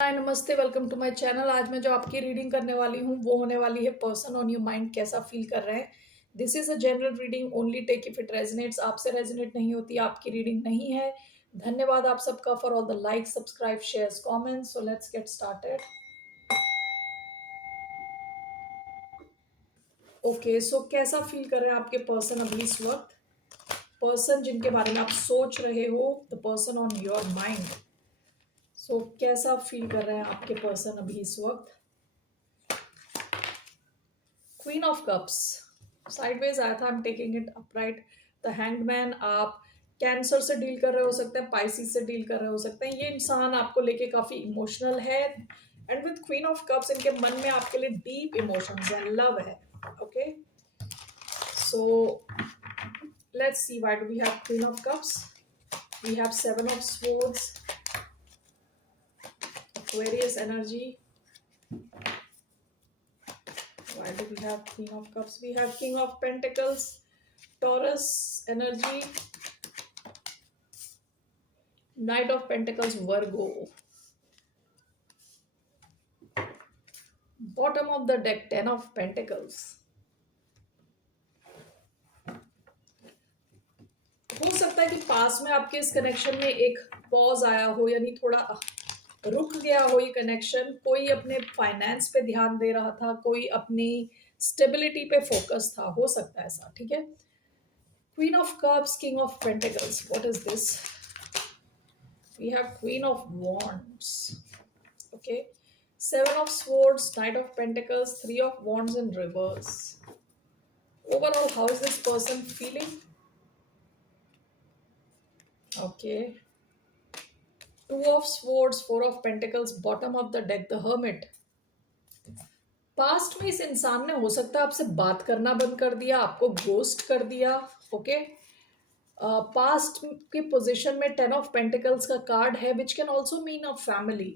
हाय नमस्ते, welcome to my channel. आज मैं जो आपकी रीडिंग करने वाली हूँ वो होने वाली है पर्सन ऑन योर माइंड कैसा फील कर रहे हैं। This is a general reading, only take if it resonates. आपसे रेजोनेट नहीं होती, आपकी रीडिंग नहीं है। धन्यवाद आप सबका for all the like, subscribe, shares, comments. So let's get started. Okay, so कैसा फील कर रहे हैं आपके पर्सन अभी इस वक्त? पर्सन जिनके बारे में आप सोच रहे हो, the person on your mind. So कैसा फील कर रहे हैं आपके पर्सन अभी इस वक्त? क्वीन ऑफ कप्स साइडवेज आया था। I am taking it upright. The hangman, आप कैंसर से डील कर रहे हो सकते हैं, पाइसिस से डील कर रहे हो सकते हैं। ये इंसान आपको लेके काफी इमोशनल है and with queen of cups इनके मन में आपके लिए डीप इमोशंस है, लव है। Okay, so let's see why do we have queen of cups. We have seven of swords, Aquarius energy. Why do we have Queen of Cups? We have King of Pentacles, Taurus energy, Knight of Pentacles, Virgo. Bottom of the deck, Ten of Pentacles. हो सकता है कि पास में आपके इस connection में एक pause आया हो, यानी थोड़ा रुक गया हो ये कनेक्शन। कोई अपने फाइनेंस पे ध्यान दे रहा था, कोई अपनी स्टेबिलिटी पे फोकस था, हो सकता है ऐसा। ठीक है, queen of cups, king of pentacles, what is this? We have queen of wands. Okay, Seven of Swords, Knight of Pentacles, Three of Wands in reverse. Overall, how is this person feeling? Okay. Two of Swords, Four of Pentacles, bottom of the deck, the Hermit. Past में इस इंसान ने हो सकता है आपसे बात करना बंद कर दिया, आपको गोस्ट कर दिया। ओके, पास्ट की पोजीशन में टेन ऑफ पेंटिकल्स का कार्ड है, which can also mean a family.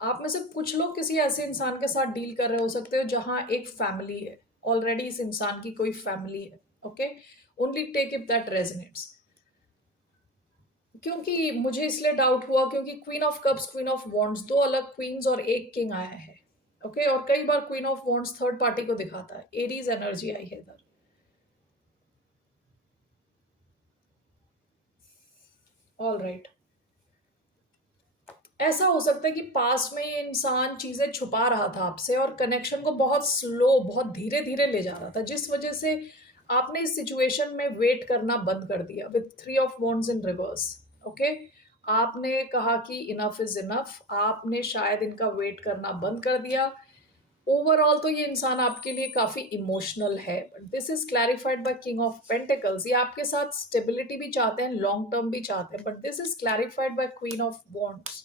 आप में से कुछ लोग किसी ऐसे इंसान के साथ डील कर रहे हो सकते हो जहां एक फैमिली है, ऑलरेडी इस इंसान की कोई फैमिली है। Okay, only take if that resonates. क्योंकि मुझे इसलिए डाउट हुआ क्योंकि queen of cups, queen of wands, दो अलग क्वींस और एक किंग आया है। ओके, और कई बार queen of wands third party को दिखाता है। एरीज एनर्जी आई है इधर। ऑल राइट, ऐसा हो सकता है कि पास में ये इंसान चीजें छुपा रहा था आपसे और कनेक्शन को बहुत स्लो, बहुत धीरे धीरे ले जा रहा था, जिस वजह से आपने इस सिचुएशन में वेट करना बंद कर दिया with three of wands in reverse. Okay, आपने कहा कि इनफ इज इनफ, आपने शायद इनका वेट करना बंद कर दिया। ओवरऑल तो ये इंसान आपके लिए काफी इमोशनल है, but this is clarified by king of pentacles. ये आपके साथ स्टेबिलिटी भी चाहते हैं, लॉन्ग टर्म भी चाहते हैं, but this is clarified by queen of wands.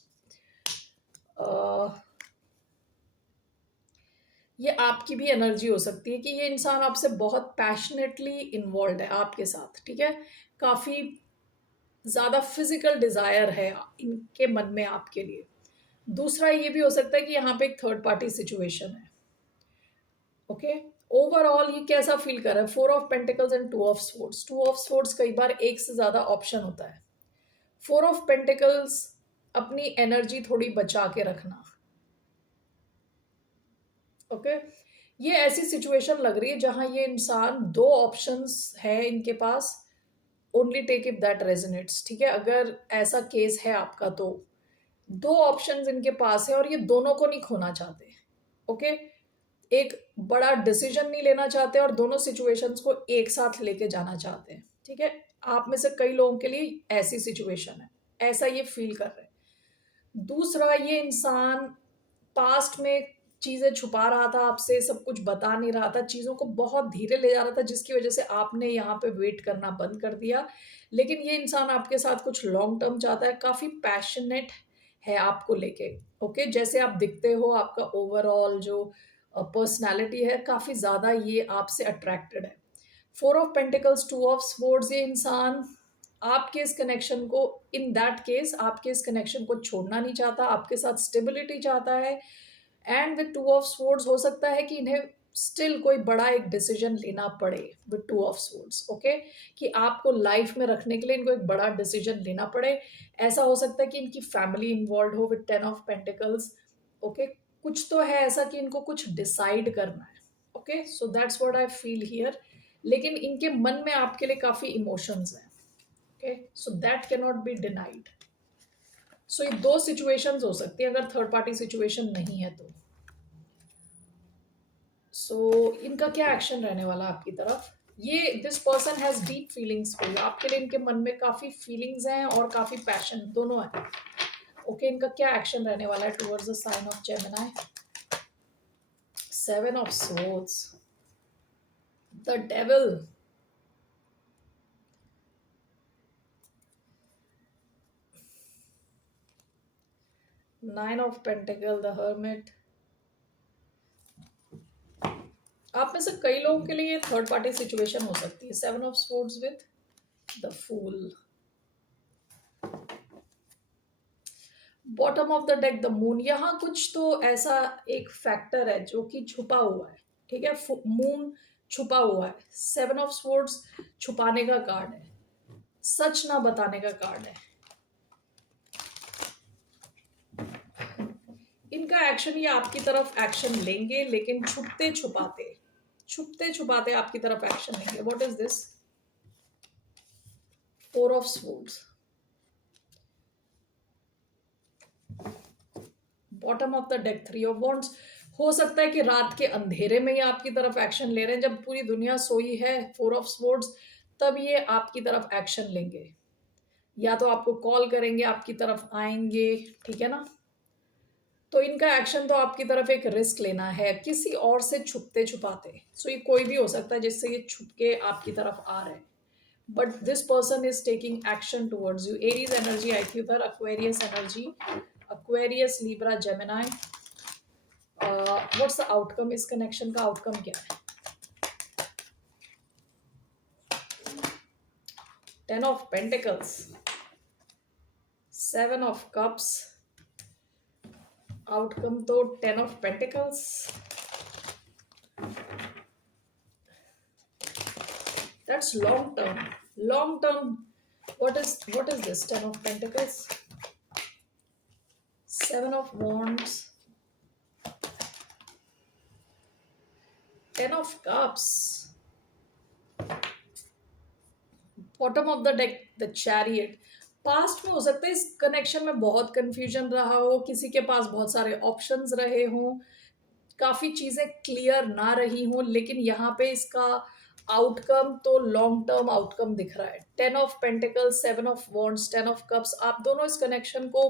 ये आपकी भी एनर्जी हो सकती है कि ये इंसान आपसे बहुत पैशनेटली इन्वॉल्व है आपके साथ। ठीक है, काफी ज्यादा फिजिकल डिजायर है इनके मन में आपके लिए। दूसरा ये भी हो सकता है कि यहाँ पे एक थर्ड पार्टी सिचुएशन है। ओके, ओवरऑल ये कैसा फील कर रहा है? Four of pentacles and two of swords. Two of swords कई बार एक से ज्यादा ऑप्शन होता है। फोर ऑफ पेंटिकल्स, अपनी एनर्जी थोड़ी बचा के रखना। ओके, ये ऐसी सिचुएशन लग रही है जहां ये इंसान दो ऑप्शंस है इनके पास। Only take if that resonates. ठीक है, अगर ऐसा केस है आपका तो दो ऑप्शंस इनके पास है और ये दोनों को नहीं खोना चाहते। ओके, एक बड़ा डिसीजन नहीं लेना चाहते और दोनों सिचुएशंस को एक साथ लेके जाना चाहते हैं। ठीक है, आप में से कई लोगों के लिए ऐसी सिचुएशन है, ऐसा ये फील कर रहे हैं। दूसरा, ये इंसान पास्ट में चीजें छुपा रहा था आपसे, सब कुछ बता नहीं रहा था, चीजों को बहुत धीरे ले जा रहा था, जिसकी वजह से आपने यहाँ पे वेट करना बंद कर दिया। लेकिन ये इंसान आपके साथ कुछ लॉन्ग टर्म चाहता है, काफी पैशनेट है आपको लेके। ओके, जैसे आप दिखते हो, आपका ओवरऑल जो पर्सनालिटी है, काफी ज्यादा ये आपसे अट्रैक्टेड है। Four of pentacles, two of swords, ये इंसान आपके इस कनेक्शन को, इन दैट केस आपके इस कनेक्शन को छोड़ना नहीं चाहता, आपके साथ स्टेबिलिटी चाहता है। And with two of swords हो सकता है कि इन्हें स्टिल कोई बड़ा एक डिसीजन लेना पड़े with two of swords, okay, कि आपको लाइफ में रखने के लिए इनको एक बड़ा डिसीजन लेना पड़े। ऐसा हो सकता है कि इनकी फैमिली इन्वॉल्व हो विद 10 ऑफ पेंटिकल्स, ओके, कुछ तो है ऐसा कि इनको कुछ डिसाइड करना है, okay, so that's what I feel here. लेकिन इनके मन में आपके लिए काफी इमोशंस हैं, okay, so that can not be denied. So ये दो सिचुएशंस हो सकती है अगर थर्ड पार्टी सिचुएशन नहीं है तो। सो इनका क्या एक्शन रहने वाला है आपकी तरफ? ये this person has deep feelings for you, आपके लिए इनके मन में काफी फीलिंग्स हैं और काफी पैशन दोनों है, ओके। इनका क्या एक्शन रहने वाला है towards the sign of Gemini? 7 of Swords, the devil, 9 of Pentacles, the hermit. आप में से कई लोगों के लिए थर्ड पार्टी सिचुएशन हो सकती है। 7 of Swords with the fool, bottom of the deck the moon. यहाँ कुछ तो ऐसा एक फैक्टर है जो कि छुपा हुआ है, ठीक है, मून छुपा हुआ है। 7 ऑफ Swords छुपाने का कार्ड है, सच ना बताने का कार्ड है। इनका एक्शन, ये आपकी तरफ एक्शन लेंगे लेकिन छुपते छुपाते आपकी तरफ एक्शन लेंगे। What is this? 4 of Swords, bottom of the deck 3 of Wands। हो सकता है कि रात के अंधेरे में ये आपकी तरफ एक्शन ले रहे हैं, जब पूरी दुनिया सोई है, 4 ऑफ Swords, तब ये आपकी तरफ एक्शन लेंगे, या तो आपको कॉल करेंगे, आपकी तरफ आएंगे, ठीक है ना। तो इनका एक्शन तो आपकी तरफ एक रिस्क लेना है किसी और से छुपते छुपाते। सो ये कोई भी हो सकता है जिससे ये छुप के आपकी तरफ आ रहे हैं, but this person is taking action towards you. Aries energy आई थी उधर, Aquarius energy, Aquarius, Libra, Gemini. What's the outcome? इस कनेक्शन का आउटकम क्या है? 10 of Pentacles, 7 of Cups। Outcome तो 10 of Pentacles। That's long term, long term. what is this 10 of Pentacles? 7 of Wands, 10 of Cups, bottom of the deck the chariot. Past में हो सकता है इस कनेक्शन में बहुत कंफ्यूजन रहा हो, किसी के पास बहुत सारे ऑप्शंस रहे हों, काफी चीजें क्लियर ना रही हों, लेकिन यहाँ पे इसका आउटकम तो लॉन्ग टर्म आउटकम दिख रहा है। 10 of Pentacles, 7 of Wands, 10 of Cups। आप दोनों इस कनेक्शन को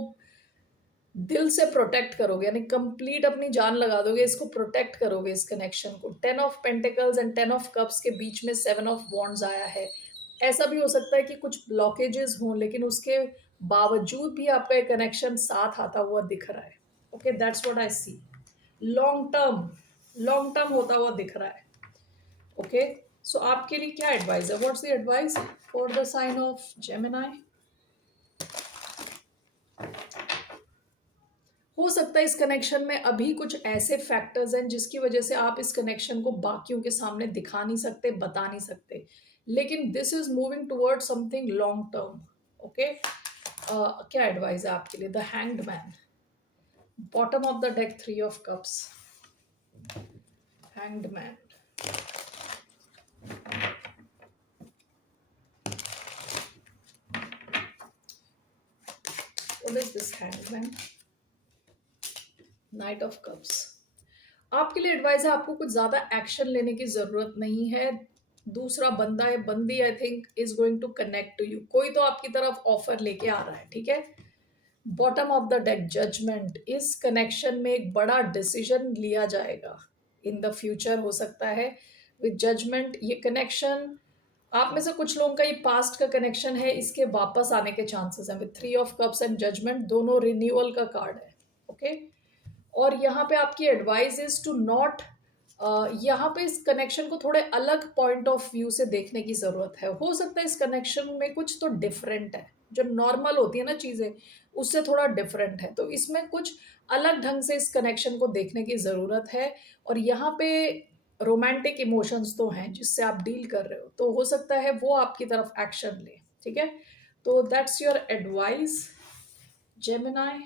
दिल से प्रोटेक्ट करोगे, यानी कंप्लीट अपनी जान लगा दोगे, इसको प्रोटेक्ट करोगे इस कनेक्शन को। 10 of Pentacles and 10 of Cups के बीच में 7 ऑफ Wands आया है। ऐसा भी हो सकता है कि कुछ ब्लॉकेजेस हों, लेकिन उसके बावजूद भी आपका एक कनेक्शन साथ आता हुआ दिख रहा है, okay, that's what I see. Long term होता हुआ दिख रहा है, ओके। सो आपके लिए क्या एडवाइस है? What's the advice for the sign of Gemini? हो सकता है इस कनेक्शन में अभी कुछ ऐसे फैक्टर्स हैं जिसकी वजह से आप इस कनेक्शन को बाकियों के सामने दिखा नहीं सकते, बता नहीं सकते, लेकिन this is moving toward something long term, okay. क्या एडवाइस है आपके लिए? The hanged man, bottom of the deck 3 of Cups, hanged man. What is this hanged man? Night of cups. आपके लिए एडवाइस है, आपको कुछ ज्यादा एक्शन लेने की जरूरत नहीं है। दूसरा बंदा है, बंदी I think is going to connect to you. कोई तो आपकी तरफ ऑफर लेके आ रहा है, ठीक है। Bottom of the deck judgement. इस कनेक्शन में एक बड़ा डिसीजन लिया जाएगा इन द फ्यूचर, हो सकता है विद जजमेंट। ये कनेक्शन आप में से कुछ लोगों का ये पास्ट का कनेक्शन है, इसके वापस आने के चांसेस हैं with 3 of Cups and judgement, दोनों रिन्यूअल का कार्ड है, ओके। और यहाँ पे आपकी एडवाइस इज टू नॉट, यहाँ पे इस कनेक्शन को थोड़े अलग पॉइंट ऑफ व्यू से देखने की जरूरत है। हो सकता है इस कनेक्शन में कुछ तो डिफरेंट है, जो नॉर्मल होती है ना चीजें, उससे थोड़ा डिफरेंट है, तो इसमें कुछ अलग ढंग से इस कनेक्शन को देखने की जरूरत है। और यहाँ पे रोमांटिक इमोशंस तो हैं जिससे आप डील कर रहे हो, तो हो सकता है वो आपकी तरफ एक्शन ले, ठीक है? तो that's your advice Gemini,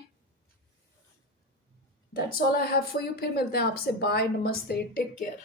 that's all I have for you. फिर मिलते हैं आपसे, बाय, नमस्ते, टेक केयर।